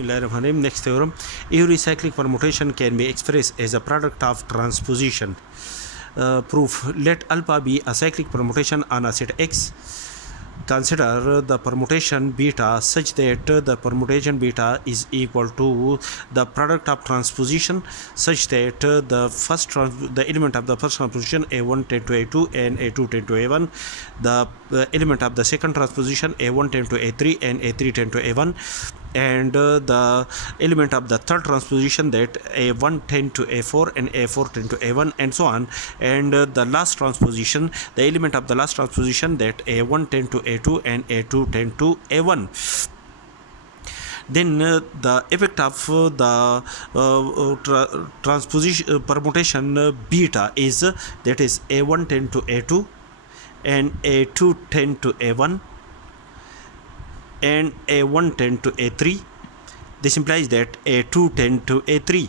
Next theorem, every cyclic permutation can be expressed as a product of transposition. Proof: let alpha be a cyclic permutation on a set X. Consider the permutation beta such that the permutation beta is equal to the product of transposition such that the element of the first transposition A1 tend to A2 and A2 tend to A1, the element of the second transposition A1 tend to A3 and A3 tend to A1, and the element of the third transposition that A1 tend to A4 and A4 tend to A1, and so on, and the last transposition, the element of the last transposition that A1 tend to A2 and A2 tend to A1. Then the effect of the transposition permutation beta is that is A1 tend to A2 and A2 tend to A1 and A1 tend to A3. This implies that A2 tend to A3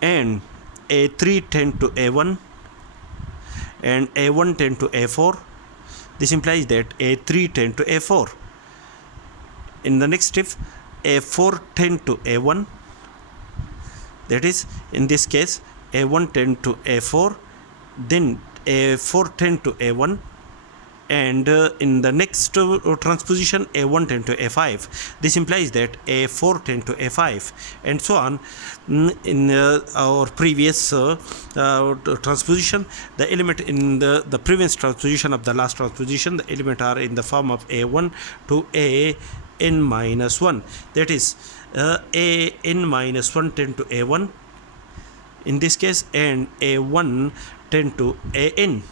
and A3 tend to A1 and A1 tend to A4. This implies that A3 tend to A4. In the next step, A4 tend to A1, that is, in this case, A1 tend to A4, then A4 tend to A1, and in the next transposition A1 tend to A5. This implies that A4 tend to A5, and so on. In our previous transposition, the element in the previous transposition of the last transposition, the element are in the form of A1 to An minus 1, that is An minus 1 tend to A1 in this case, and A1 tend to An.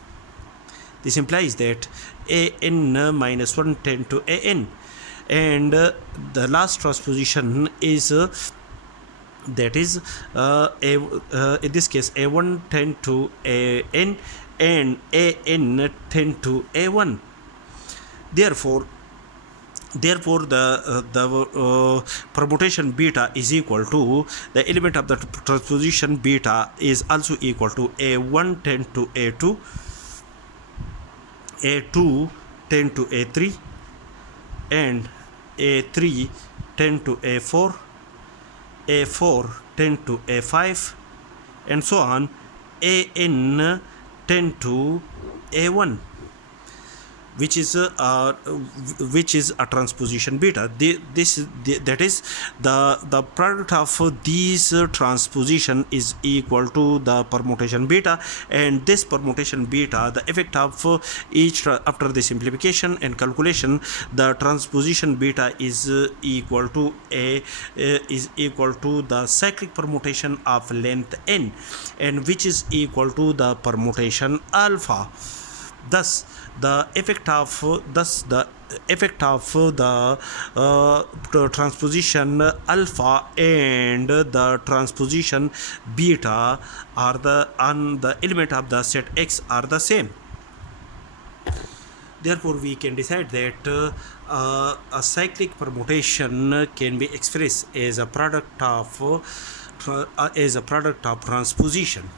This implies that An minus 1 tend to An, and the last transposition is that is in this case A1 tend to An and An tend to A1. Therefore the permutation beta is equal to the element of the transposition beta is also equal to A1 tend to A2, A2 tend to A3, and A3 tend to A4, A4 tend to A5, and so on. An tend to A1, which is a transposition beta. That is the product of these transposition is equal to the permutation beta, and this permutation beta, the effect of each after the simplification and calculation, the transposition beta is equal to the cyclic permutation of length n, and which is equal to the permutation alpha. Thus the effect of the transposition alpha and the transposition beta are on the element of the set X are the same. Therefore, we can decide that a cyclic permutation can be expressed as a product of transposition.